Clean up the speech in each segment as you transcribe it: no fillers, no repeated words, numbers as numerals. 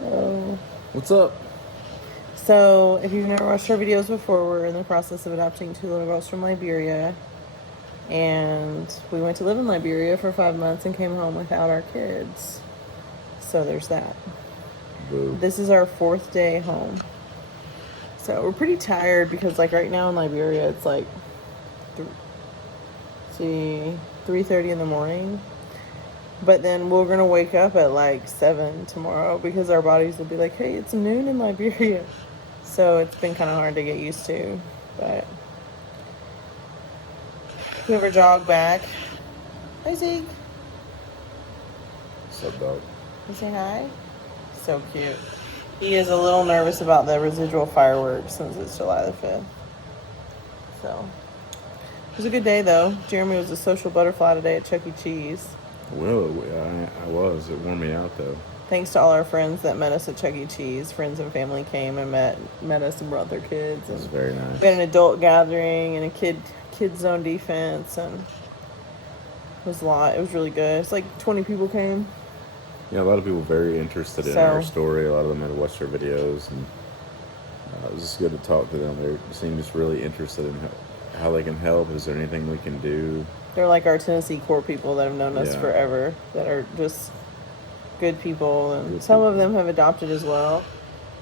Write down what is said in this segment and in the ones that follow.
Hello. What's up? So, if you've never watched our videos before, we're in the process of adopting 2 little girls from Liberia. And we went to live in Liberia for 5 months and came home without our kids. So, there's that. Boo. This is our 4th day home. So, we're pretty tired because, like, right now in Liberia, it's like 3:30 in the morning. But then we're going to wake up at like 7 tomorrow because our bodies will be like, hey, it's noon in Liberia. So it's been kind of hard to get used to. But we have our dog back. Hi, Zeke. What's up, dog? You say hi? So cute. He is a little nervous about the residual fireworks since it's July the 5th. So it was a good day, though. Jeremy was a social butterfly today at ChuckECheese. Well, I was. It wore me out, though. Thanks to all our friends that met us at ChuckECheese. Friends and family came and met us and brought their kids. It was very nice. We had an adult gathering and a kid zone defense, and it was a lot. It was really good. It's like 20 people came. Yeah, a lot of people very interested in our story. A lot of them had watched our videos, and it was just good to talk to them. They seemed just really interested in how they can help. Is there anything we can do? They're like our Tennessee core people that have known us forever, that are just good people, and some of them have adopted as well.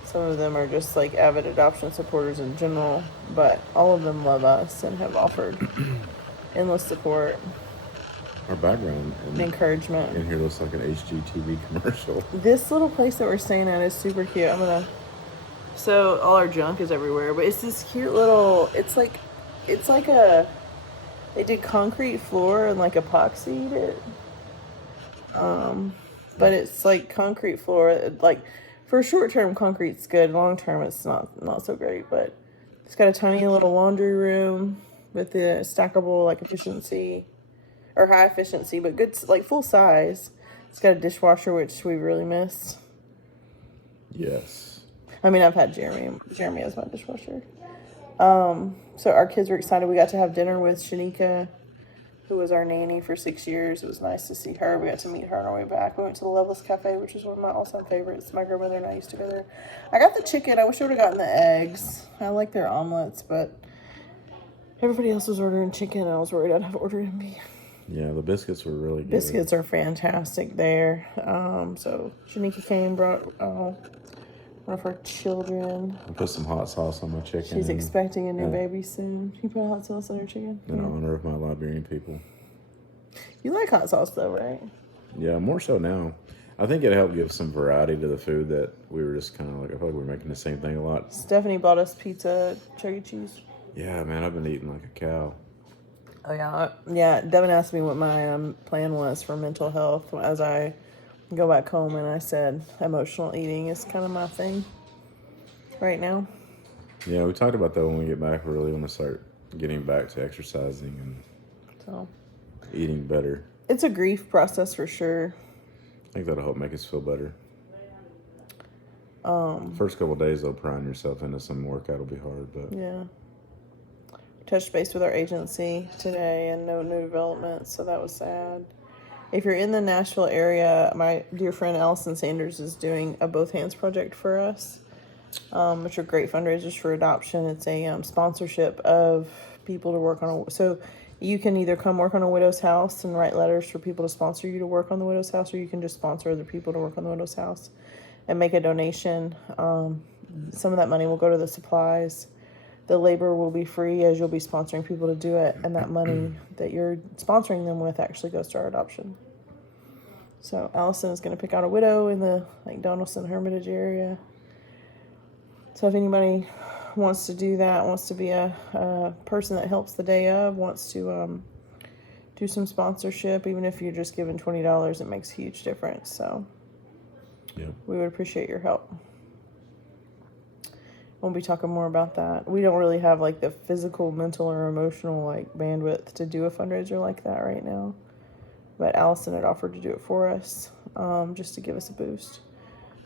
Some of them are just like avid adoption supporters in general, but all of them love us and have offered endless support. Our background and encouragement in here looks like an HGTV commercial. This little place that we're staying at is super cute. So all our junk is everywhere, but it's this cute little, it's like they did concrete floor and like epoxied it. But it's like concrete floor. Like for short term, concrete's good. Long term, it's not so great. But it's got a tiny little laundry room with the stackable like efficiency or high efficiency, but good like full size. It's got a dishwasher, which we really missed. Yes. I mean, I've had Jeremy as my dishwasher. So our kids were excited. We got to have dinner with Shanika, who was our nanny for 6 years. It was nice to see her. We got to meet her on our way back. We went to the Loveless Cafe, which is one of my all-time favorites. My grandmother and I used to go there. I got the chicken. I wish I would have gotten the eggs. I like their omelets, but everybody else was ordering chicken, and I was worried I'd have ordered beef. Yeah, the biscuits were really good. Biscuits are fantastic there. So Shanika came, brought one of her children. I put some hot sauce on my chicken. She's expecting a new baby soon. You put hot sauce on her chicken? In honor of my Liberian people. You like hot sauce though, right? Yeah, more so now. I think it helped give some variety to the food that we were just kind of like, I feel like we were making the same thing a lot. Stephanie bought us pizza, ChuckECheese. Yeah, man, I've been eating like a cow. Oh, yeah. Devin asked me what my plan was for mental health as I go back home, and I said emotional eating is kind of my thing right now. Yeah, we talked about that when we get back. We really want to start getting back to exercising and eating better. It's a grief process for sure. I think that'll help make us feel better. First couple of days, though, prying yourself into some workout will be hard, but yeah. Touched base with our agency today and no new developments, so that was sad. If you're in the Nashville area, my dear friend Allison Sanders is doing a Both Hands project for us, which are great fundraisers for adoption. It's a sponsorship of people to work on so you can either come work on a widow's house and write letters for people to sponsor you to work on the widow's house, or you can just sponsor other people to work on the widow's house and make a donation. Some of that money will go to the supplies. The labor will be free as you'll be sponsoring people to do it, and that money that you're sponsoring them with actually goes to our adoption. So Allison is going to pick out a widow in the Donaldson Hermitage area. So if anybody wants to do that, wants to be a person that helps the day of, wants to do some sponsorship, even if you're just giving $20, it makes a huge difference. So we would appreciate your help. We'll be talking more about that. We don't really have like the physical, mental, or emotional bandwidth to do a fundraiser like that right now. But Allison had offered to do it for us, just to give us a boost.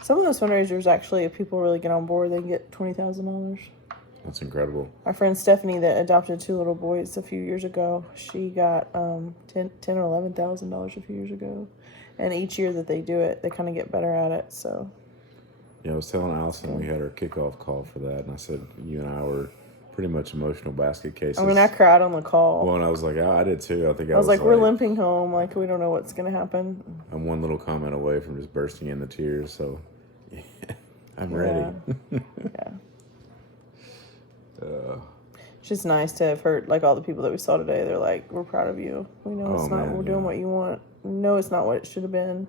Some of those fundraisers, actually, if people really get on board, they can get $20,000. That's incredible. Our friend Stephanie that adopted 2 little boys a few years ago, she got $10,000 or $11,000 a few years ago. And each year that they do it, they kind of get better at it. So Yeah, I was telling Allison we had our kickoff call for that, and I said you and I were pretty much emotional basket cases. I mean, I cried on the call. Well, and I was like, I did too. I think I was like, we're limping home. Like, we don't know what's going to happen. I'm one little comment away from just bursting into tears, so yeah, I'm ready. Yeah. It's just nice to have heard, like, all the people that we saw today. They're like, we're proud of you. We know it's not, we're doing what you want. We know it's not what it should have been,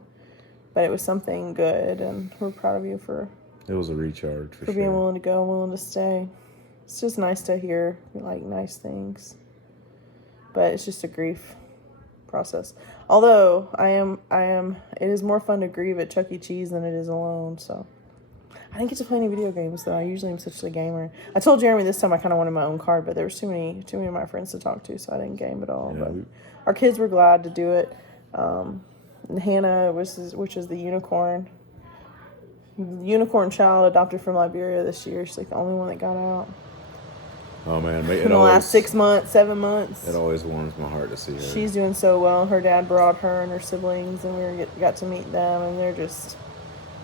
but it was something good, and we're proud of you for. It was a recharge for sure. Being willing to go and willing to stay. It's just nice to hear, like, nice things. But it's just a grief process. Although it is more fun to grieve at ChuckECheese than it is alone, so. I didn't get to play any video games, though. I usually am such a gamer. I told Jeremy this time I kind of wanted my own card, but there was too many of my friends to talk to, so I didn't game at all. Yeah. But our kids were glad to do it. And Hannah, which is the unicorn child adopted from Liberia this year. She's like the only one that got out. Oh man, in the last 6 months, 7 months. It always warms my heart to see her. She's doing so well. Her dad brought her and her siblings, and we got to meet them, and they're just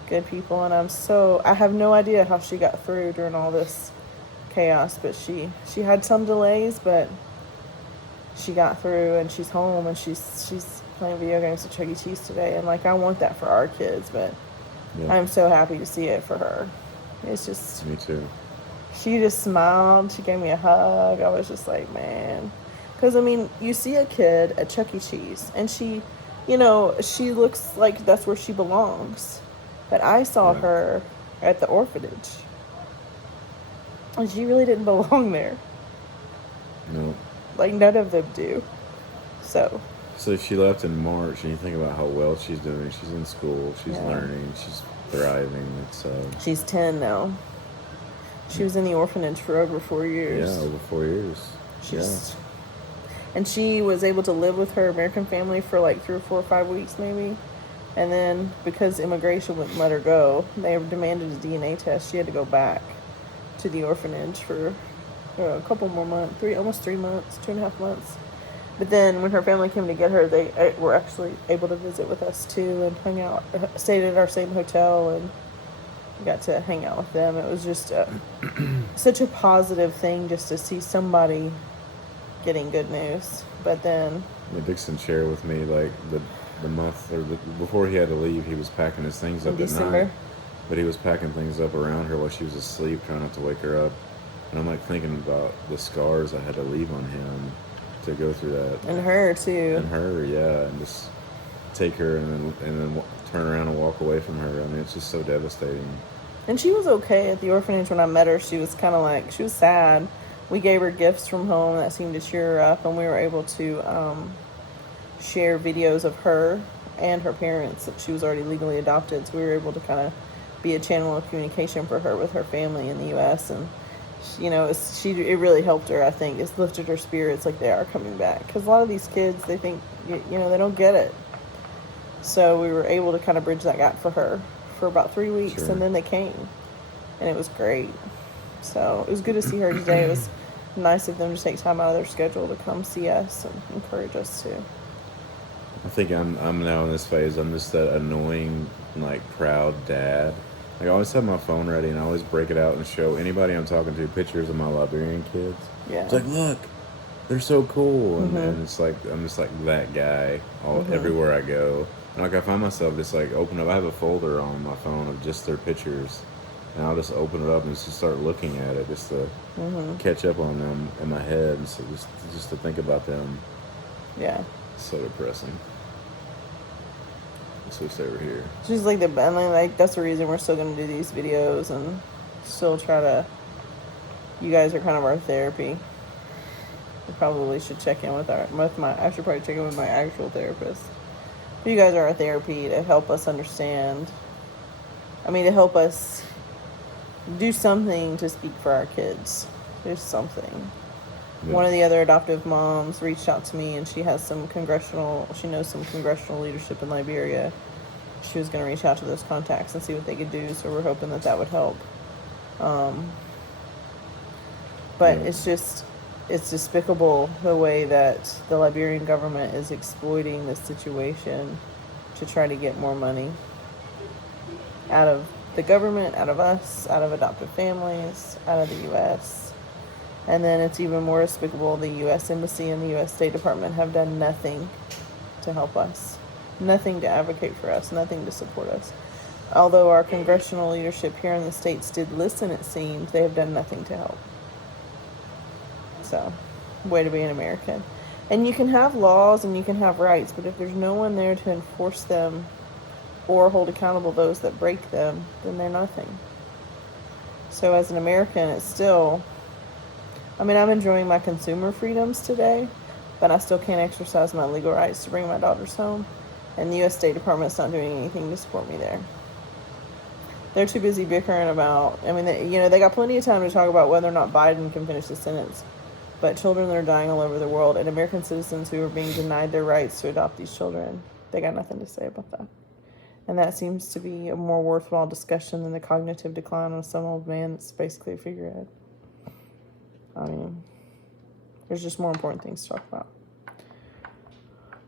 good people. And I have no idea how she got through during all this chaos, but she had some delays, but she got through, and she's home, and she's playing video games at ChuckECheese today, and like I want that for our kids, but yeah. I'm so happy to see it for her. It's just me too. She just smiled. She gave me a hug. I was just like, man. Because, I mean, you see a kid at ChuckECheese, and she, she looks like that's where she belongs. But I saw her at the orphanage, and she really didn't belong there. No. Like, none of them do. So she left in March, and you think about how well she's doing. She's in school. She's learning. She's thriving. She's 10 now. She was in the orphanage for over 4 years. Yeah, over 4 years. And she was able to live with her American family for like 3 or 4 or 5 weeks maybe. And then because immigration wouldn't let her go, they demanded a DNA test. She had to go back to the orphanage for a couple more months, almost 3 months, 2.5 months. But then when her family came to get her, they were actually able to visit with us too and hung out, stayed at our same hotel, and got to hang out with them. It was just such a positive thing just to see somebody getting good news. But then Dixon shared with me like the month before he had to leave, he was packing his things up at night. But he was packing things up around her while she was asleep, trying not to wake her up. And I'm like thinking about the scars I had to leave on him to go through that. And her too. And her, yeah, and just take her and then turn around and walk away from her. I mean, it's just so devastating. And she was okay at the orphanage when I met her. She was kind of like, she was sad. We gave her gifts from home that seemed to cheer her up, and we were able to share videos of her and her parents. She was already legally adopted, so we were able to kind of be a channel of communication for her with her family in the U.S. And it really helped her. I think it's lifted her spirits, like they are coming back. Because a lot of these kids, they think they don't get it. So we were able to kind of bridge that gap for her for about 3 weeks, and then they came, and it was great. So it was good to see her today. It was nice of them to take time out of their schedule to come see us and encourage us too. I think I'm now in this phase. I'm just that annoying, like, proud dad. Like, I always have my phone ready, and I always break it out and show anybody I'm talking to pictures of my Liberian kids. Yeah. It's like, look, they're so cool. And it's like, I'm just like that guy everywhere I go. And like, I find myself just like I have a folder on my phone of just their pictures. And I'll just open it up and just start looking at it just to catch up on them in my head. And so just to think about them. Yeah. It's so depressing. So stay over here. Just like that's the reason we're still going to do these videos and still try to. You guys are kind of our therapy. I probably should check in with I should probably check in with my actual therapist. But you guys are our therapy to help us understand. To help us do something to speak for our kids. There's something. Yeah. One of the other adoptive moms reached out to me, and she knows some congressional leadership in Liberia. She was going to reach out to those contacts and see what they could do, so we're hoping that would help. But it's despicable the way that the Liberian government is exploiting this situation to try to get more money out of the government, out of us, out of adoptive families, out of the U.S. And then it's even more despicable, the U.S. Embassy and the U.S. State Department have done nothing to help us, nothing to advocate for us, nothing to support us. Although our congressional leadership here in the States did listen, it seems, they have done nothing to help. So, way to be an American. And you can have laws and you can have rights, but if there's no one there to enforce them or hold accountable those that break them, then they're nothing. So as an American, it's still, I'm enjoying my consumer freedoms today, but I still can't exercise my legal rights to bring my daughters home. And the U.S. State Department's not doing anything to support me there. They're too busy bickering about, they got plenty of time to talk about whether or not Biden can finish the sentence. But children that are dying all over the world, and American citizens who are being denied their rights to adopt these children, they got nothing to say about that. And that seems to be a more worthwhile discussion than the cognitive decline of some old man that's basically a figurehead. There's just more important things to talk about.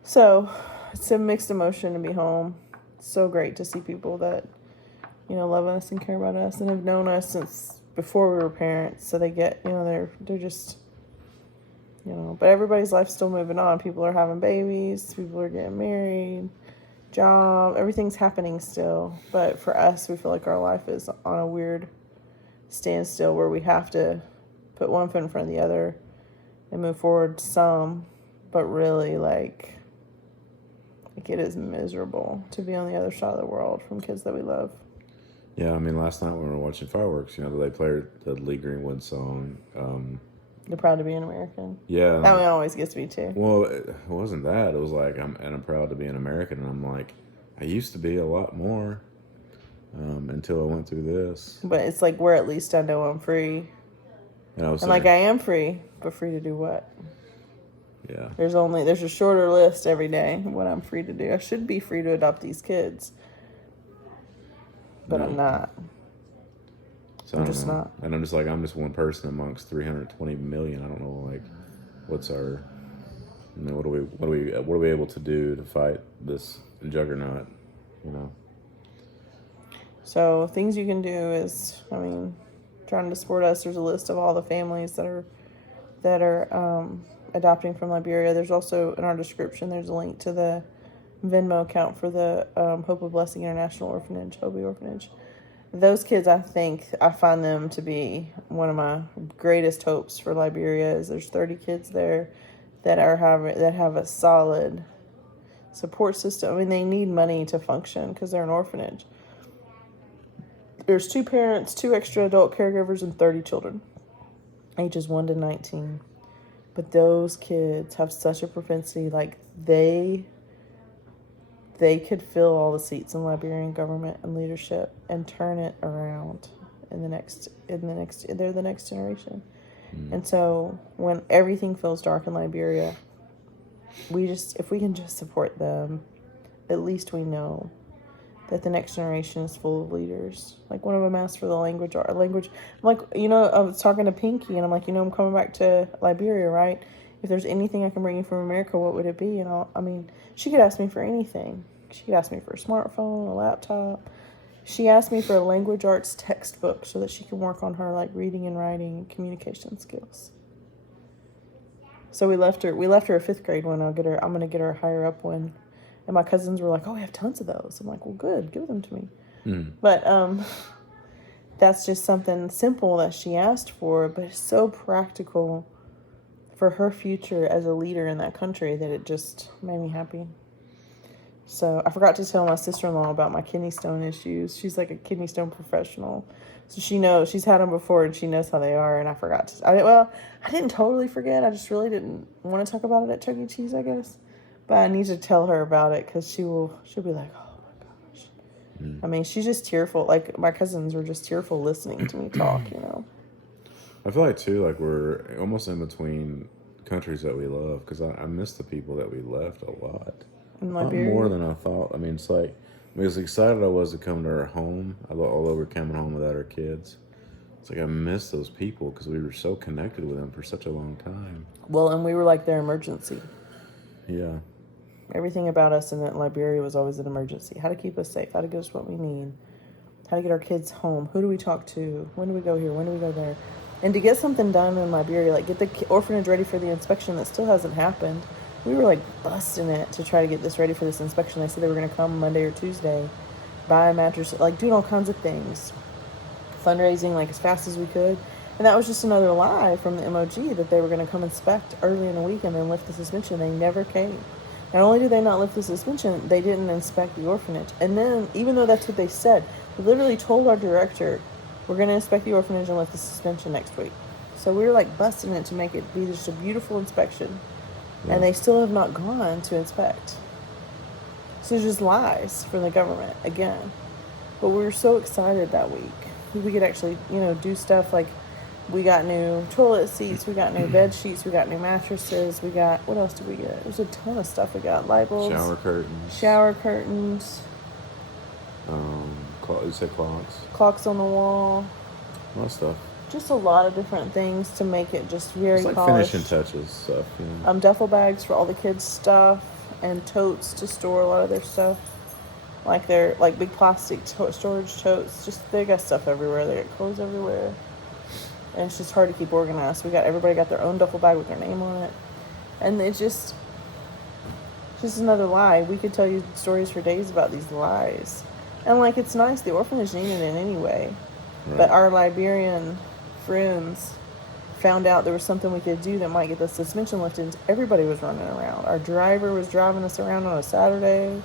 So, it's a mixed emotion to be home. It's so great to see people that, love us and care about us and have known us since before we were parents. So they get, they're just, but everybody's life's still moving on. People are having babies. People are getting married. Job. Everything's happening still. But for us, we feel like our life is on a weird standstill where we have to put one foot in front of the other and move forward some. But really, like it is miserable to be on the other side of the world from kids that we love. Yeah, last night when we were watching fireworks, they played the Lee Greenwood song. You're proud to be an American. Yeah. That one always gets me too. Well, it wasn't that. It was like, I'm proud to be an American. And I'm like, I used to be a lot more until I went through this. But it's like, where at least I know I'm free. And I am free, but free to do what? Yeah. There's a shorter list every day of what I'm free to do. I should be free to adopt these kids. But no. I'm not. So I'm just not. And I'm just like, I'm just one person amongst 320 million. I don't know, like, what's our, what are we able to do to fight this juggernaut, So things you can do is, trying to support us. There's a list of all the families that are adopting from Liberia. There's also, in our description, there's a link to the Venmo account for the Hope of Blessing International Orphanage, Hobie Orphanage. Those kids, I find them to be one of my greatest hopes for Liberia. Is there's 30 kids there that have a solid support system. They need money to function because they're an orphanage. There's 2 parents, 2 extra adult caregivers, and 30 children, ages 1 to 19. But those kids have such a propensity, like they could fill all the seats in Liberian government and leadership and turn it around they're the next generation. And so when everything feels dark in Liberia, if we can just support them, at least we know that the next generation is full of leaders. Like, one of them asked for the language. I'm like, I was talking to Pinky, and I'm like, I'm coming back to Liberia, right? If there's anything I can bring you from America, what would it be? And she could ask me for anything. She could ask me for a smartphone, a laptop. She asked me for a language arts textbook so that she can work on her, like, reading and writing and communication skills. So we left her a 5th grade one. I'm going to get her a higher up one. And my cousins were like, oh, we have tons of those. I'm like, well, good. Give them to me. But that's just something simple that she asked for, but it's so practical for her future as a leader in that country that it just made me happy. So I forgot to tell my sister-in-law about my kidney stone issues. She's like a kidney stone professional. So she knows. She's had them before, and she knows how they are, and I forgot to. I didn't totally forget. I just really didn't want to talk about it at ChuckECheese, I guess. But I need to tell her about it because she'll be like, oh my gosh. She's just tearful. Like, my cousins were just tearful listening to me talk, I feel like, too, like, we're almost in between countries that we love, because I miss the people that we left a lot. In Liberia? A lot more than I thought. It's like, as excited I was to come to our home, although we're coming home without our kids, it's like I miss those people because we were so connected with them for such a long time. Well, and we were like their emergency. Yeah. Everything about us in Liberia was always an emergency. How to keep us safe, how to give us what we need. how to get our kids home. Who do we talk to? When do we go here? When do we go there? And to get something done in Liberia, like get the orphanage ready for the inspection that still hasn't happened. We were like busting it to try to get this ready for this inspection. They said they were going to come Monday or Tuesday, buy a mattress, like doing all kinds of things, fundraising like as fast as we could. And that was just another lie from the MOG that they were going to come inspect early in the week and then lift the suspension. They never came. Not only did they not lift the suspension, they didn't inspect the orphanage. And then, even though that's what they said, we literally told our director, we're going to inspect the orphanage and lift the suspension next week. So we were like busting it to make it be just a beautiful inspection. Yeah. And they still have not gone to inspect. So it's just lies from the government again. But we were so excited that week. We could actually, do stuff like we got new toilet seats, we got new bed sheets, we got new mattresses, we got, what else did we get? There's a ton of stuff we got. Light bulbs. Shower curtains. You said clocks. Clocks on the wall. A lot of stuff. Just a lot of different things to make it just very it's like polished. Finishing touches stuff. Duffel bags for all the kids' stuff and totes to store a lot of their stuff. Like they're like big plastic storage totes. Just they got stuff everywhere. They got clothes everywhere. And it's just hard to keep organized. Everybody got their own duffel bag with their name on it. And it's just another lie. We could tell you stories for days about these lies. And like, it's nice. The orphanage needed it anyway. Right. But our Liberian friends found out there was something we could do that might get the suspension lifted. Everybody was running around. Our driver was driving us around on a Saturday,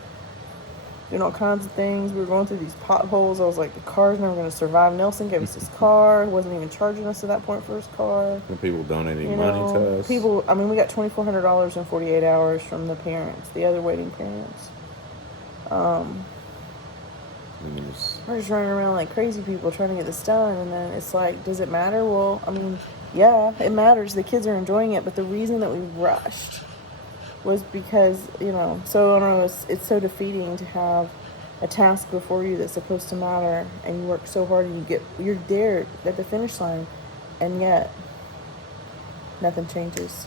doing all kinds of things. We were going through these potholes. I was like, the car's never going to survive. Nelson gave us his car. Wasn't even charging us at that point for his car. And people donating money to us. We got $2,400 in 48 hours from the parents, the other waiting parents. We're just running around like crazy people trying to get this done. And then it's like, does it matter? Well, yeah, it matters. The kids are enjoying it. But the reason that we rushed was because, so I don't know, it's so defeating to have a task before you that's supposed to matter, and you work so hard and you're there at the finish line, and yet nothing changes.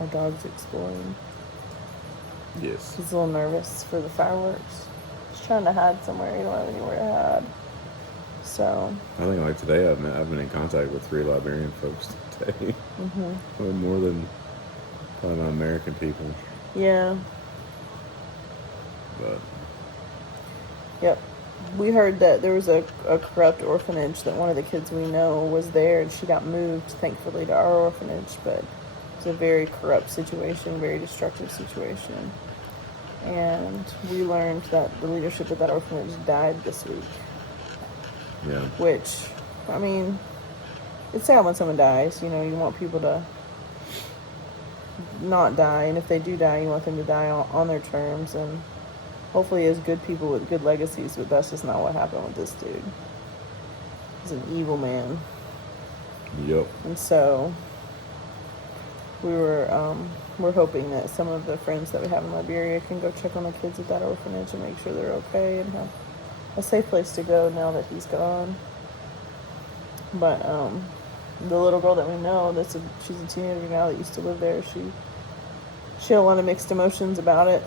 Our dog's exploring. Yes. He's a little nervous for the fireworks. He's trying to hide somewhere. He don't have anywhere to hide. So I think like today I've been in contact with 3 Liberian folks today. Mm-hmm. More than probably American people. Yeah. But yep. We heard that there was a corrupt orphanage that one of the kids we know was there, and she got moved, thankfully, to our orphanage, but it's a very corrupt situation, very destructive situation. And we learned that the leadership of that orphanage died this week. Yeah. Which, it's sad when someone dies. You want people to not die, and if they do die, you want them to die on their terms, and hopefully as good people with good legacies, but that's just not what happened with this dude. He's an evil man. Yep. And so we're hoping that some of the friends that we have in Liberia can go check on the kids at that orphanage and make sure they're okay and have a safe place to go now that he's gone. But the little girl that we know, she's a teenager now that used to live there. She had a lot of mixed emotions about it,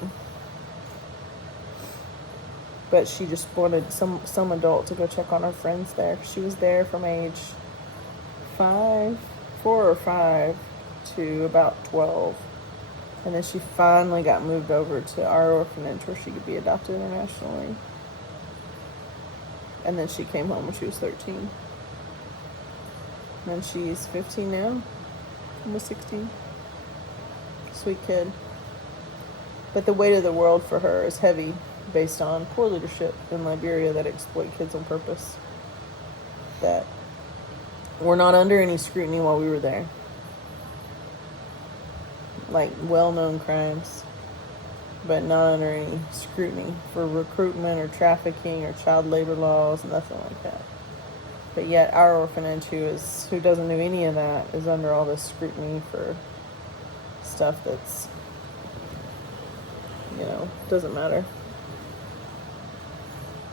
but she just wanted some adult to go check on her friends there. She was there from age 4 or 5 to about 12, and then she finally got moved over to our orphanage where she could be adopted internationally. And then she came home when she was 13. And she's 15 now, almost 16. Sweet kid. But the weight of the world for her is heavy based on poor leadership in Liberia that exploit kids on purpose. That were not under any scrutiny while we were there. Like well-known crimes, but not under any scrutiny for recruitment or trafficking or child labor laws, nothing like that. But yet our orphanage, who doesn't do any of that, is under all this scrutiny for stuff that's, doesn't matter.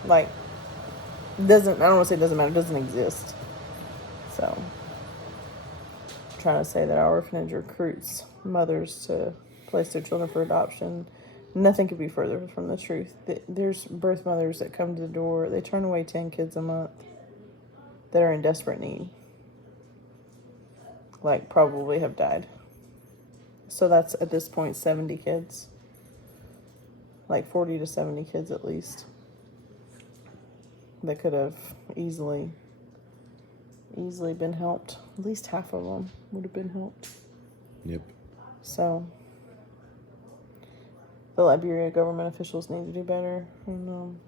Like, I don't want to say it doesn't matter, it doesn't exist. So, trying to say that our orphanage recruits mothers to place their children for adoption Nothing could be further from the truth. There's birth mothers that come to the door. They turn away 10 kids a month that are in desperate need. Like, probably have died. So that's, at this point, 70 kids. Like 40 to 70 kids at least. That could have easily been helped. At least half of them would have been helped. Yep. So, the Liberia government officials need to do better. And,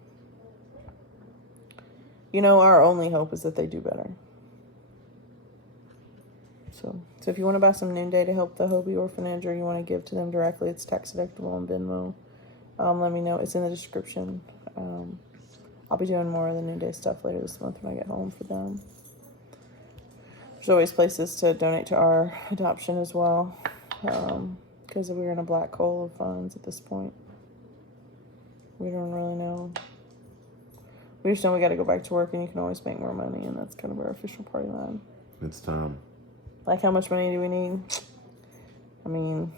our only hope is that they do better. So if you want to buy some noonday to help the Hobie orphanage, or you want to give to them directly, it's tax deductible on Venmo. Let me know. It's in the description. I'll be doing more of the noonday stuff later this month when I get home for them. There's always places to donate to our adoption as well, because we're in a black hole of funds at this point. We don't really know. We just know we got to go back to work, and you can always make more money, and that's kind of our official party line. It's time. Like, how much money do we need? I mean,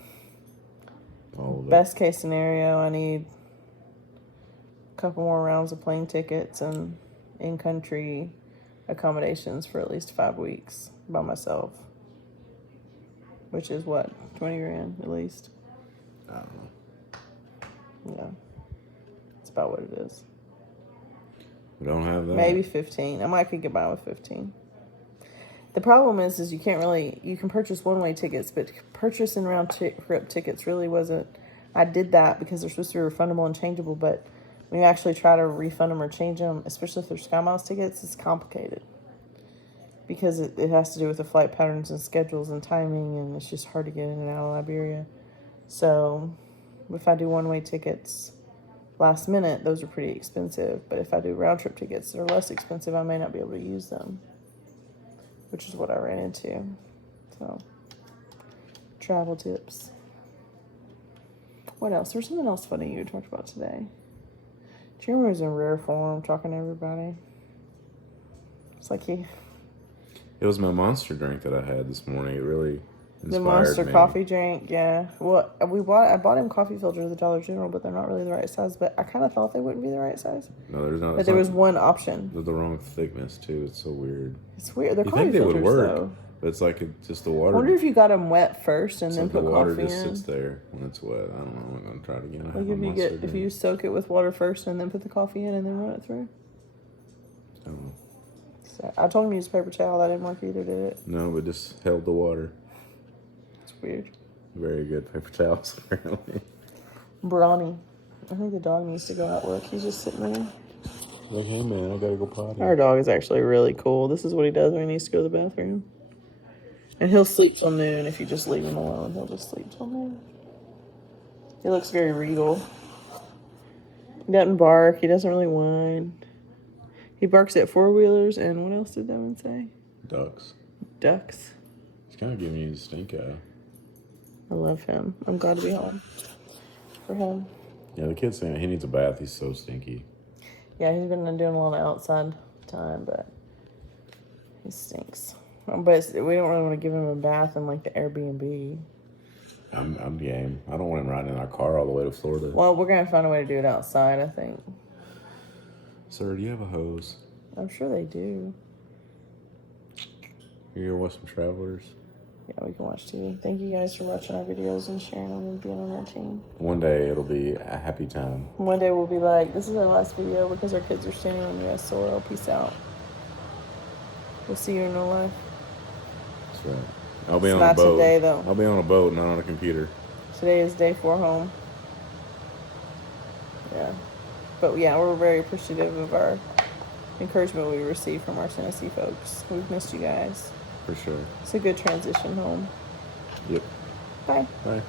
all of it. Best case scenario, I need a couple more rounds of plane tickets and in-country accommodations for at least 5 weeks by myself. Which is what? 20 grand at least? I don't know. Yeah. That's about what it is. We don't have that. Maybe 15. I might could get by with 15. The problem is you can't really, you can purchase one-way tickets, but purchasing round trip tickets really wasn't, I did that because they're supposed to be refundable and changeable, but when you actually try to refund them or change them, especially if they're Sky Miles tickets, it's complicated. Because it has to do with the flight patterns and schedules and timing, and it's just hard to get in and out of Liberia. So if I do one-way tickets last minute, those are pretty expensive. But if I do round-trip tickets that are less expensive, I may not be able to use them, which is what I ran into. So, travel tips. What else? There's something else funny you talked about today. Jeremy was in rare form talking to everybody. It's like he... It was my monster drink that I had this morning. It really inspired The monster me. coffee drink, yeah. Well, I bought him coffee filters at the Dollar General, but they're not really the right size. But I kind of thought they wouldn't be the right size. No, there's not. But there was one option. They're the wrong thickness too. It's so weird. It's weird. They're You coffee think they filters, would work, though. but it's like just the water. I wonder if you got them wet first and it's then like put the water coffee just in. sits there when it's wet. I don't know. I'm gonna try it again. I have Like my monster if you soak it with water first and then put the coffee in and then run it through. I don't know. So I told him to use paper towel. That didn't work either, did it? No, but just held the water. It's weird. Very good paper towels, apparently. Brawny. I think the dog needs to go out look. He's just sitting there. Like, hey man, I gotta go potty. Our dog is actually really cool. This is what he does when he needs to go to the bathroom. And he'll sleep till noon if you just leave him alone. He'll just sleep till noon. He looks very regal. He doesn't bark. He doesn't really whine. He barks at four-wheelers, and what else did Devin say? Ducks. Ducks. He's kind of giving you the stink eye. I love him. I'm glad to be home for him. Yeah, the kid's saying he needs a bath. He's so stinky. Yeah, he's been doing a lot of outside time, but he stinks. But we don't really want to give him a bath in, like, the Airbnb. I'm game. I don't want him riding in our car all the way to Florida. Well, we're going to find a way to do it outside, I think. Sir, do you have a hose? I'm sure they do. You here watch some Travelers? Yeah, we can watch TV. Thank you guys for watching our videos and sharing them and being on our team. One day it'll be a happy time. One day we'll be like, this is our last video because our kids are standing on U.S. soil. Peace out. We'll see you in real life. That's right. I'll be It's on not a boat. today, though. I'll be on a boat, not on a computer. Today is day 4 home. Yeah. But yeah, we're very appreciative of our encouragement we received from our Tennessee folks. We've missed you guys. For sure. It's a good transition home. Yep. Bye. Bye.